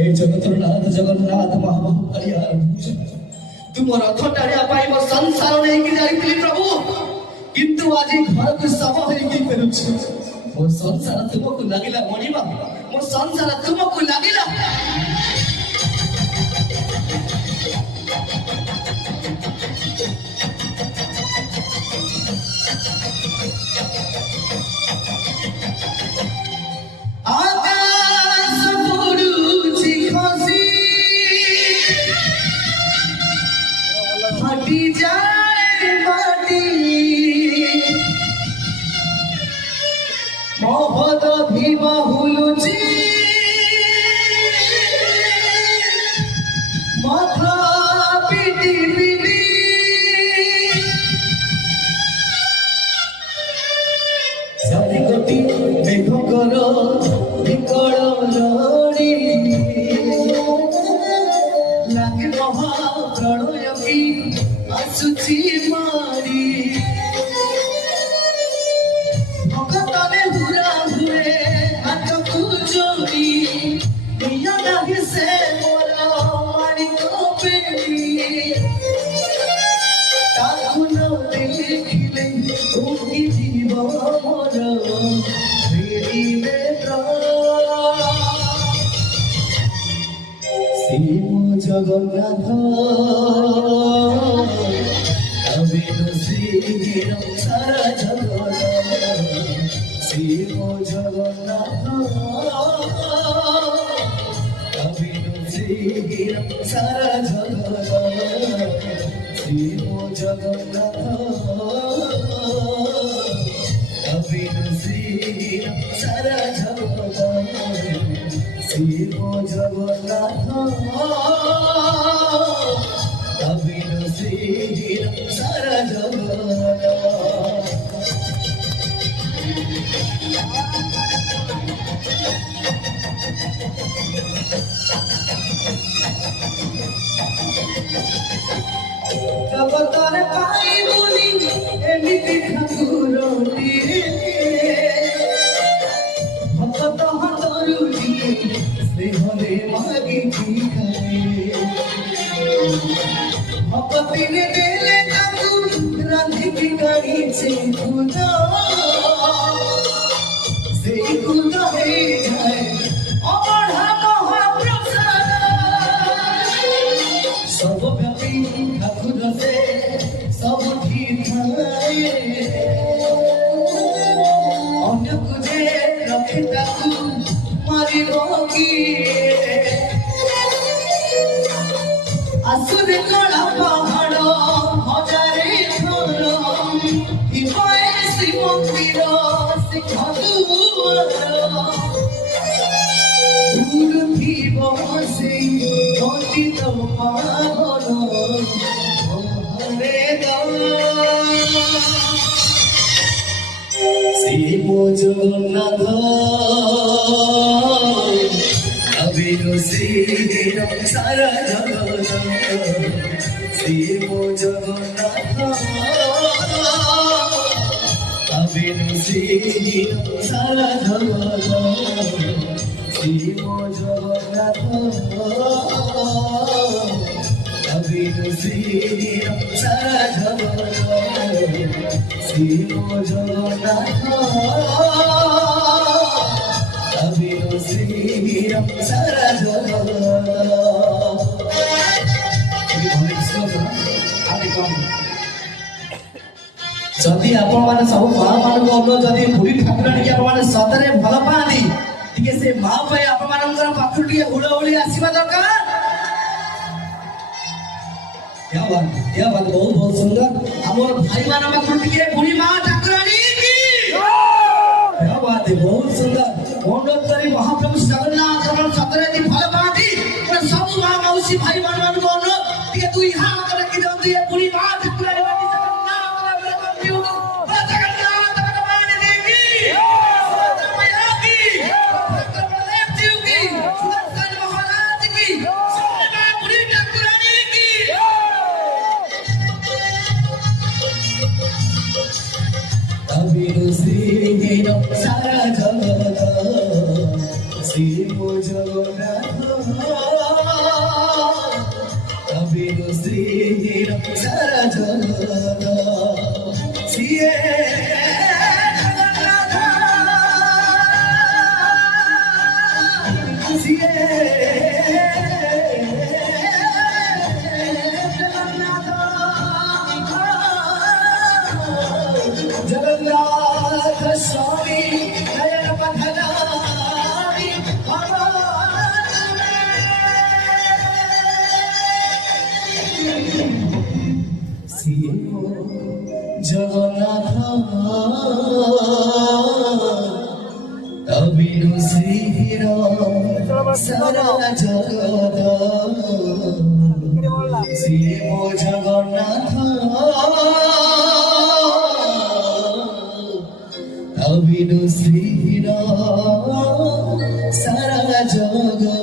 हे जगतर नाथ जगन्नाथ महाबाहु कल्याण तुम रथ टाणिया पाई मो संसार नहीं जाइली प्रभु किंतु आज घर को सब होई फेरुछ मो संसार तुमको लागिला मणिमा मो संसार तुमको लागिला मोहद भीमा हुलुची माथा पिटी पिटी सारी कोटी मेघ करो विकल लड़ी लागे महा प्रणय की आसुची मारी भगतने हुरा हुए हाथ को जोड़ी निया नहीं से मोरा मारी को पेली ताकू न देखिले उनकी जीव मोर मेरी बेटा श्रीमो जगन्नाथ सारा जगत श्रीमो जगन्नाथ सारा जगत श्रीमो जगन्नाथ सारा जगत श्रीमो जगन्नाथ सारा जगत जगतर पाई मुनि एमिति ठाकुरटी भक्त हतरुजी स्नेहरे मागी खाए भक्ति ने देले ताकू रांधी की गाड़ी से खुदा से खुदा है जाए अमढ़ा महाप्रसाद सब व्यापी ठाकुर से सब ठाए अन्य कुजे रखे ताकू मारी रोगी असुर कला पहाड़ हजारे थर हिमाय श्री मंदिर सिंहदुआर दूर थी बसे पतित पावन हरे श्रीमो जगन्नाथ सारा जगत श्रीमो जगन्नाथ सारा जगत श्रीमो जगन्नाथ सारा जगत श्रीमो जगन्नाथ सारा जदि आपण माने सब मां मान को अनु जदि बुढ़ी ठाकुराणी की आपण सतरे भल पानी टिके से मां पे आपण मानकर पाखु टिके हुड़हुड़ी आसीबा दरकार क्या बात बहुत बहुत सुंदर हमर भाई मान पाखु टिके बुढ़ी मां ठाकुराणी की क्या बात है बहुत सुंदर कोंडोत्तरी महाप्रभु जगन्नाथ आपण सतरे दी भल पानी सब मां मौसी भाई मान को अनु टिके दुई हाथ रखी दंदी बुढ़ी मां ठाकुराणी सारा जगत শিব জগন্নাথ অবিনু শ্রীর সারা জগৎ সিয়ে জগন্নাথ সিয়ে জগন্নাথ স্বামী নয়ন পথগামী শিব জগন্নাথ অবিনু শ্রীর সারা জগৎ শিব জগন্নাথ অবিনু শ্রীর সারা জগৎ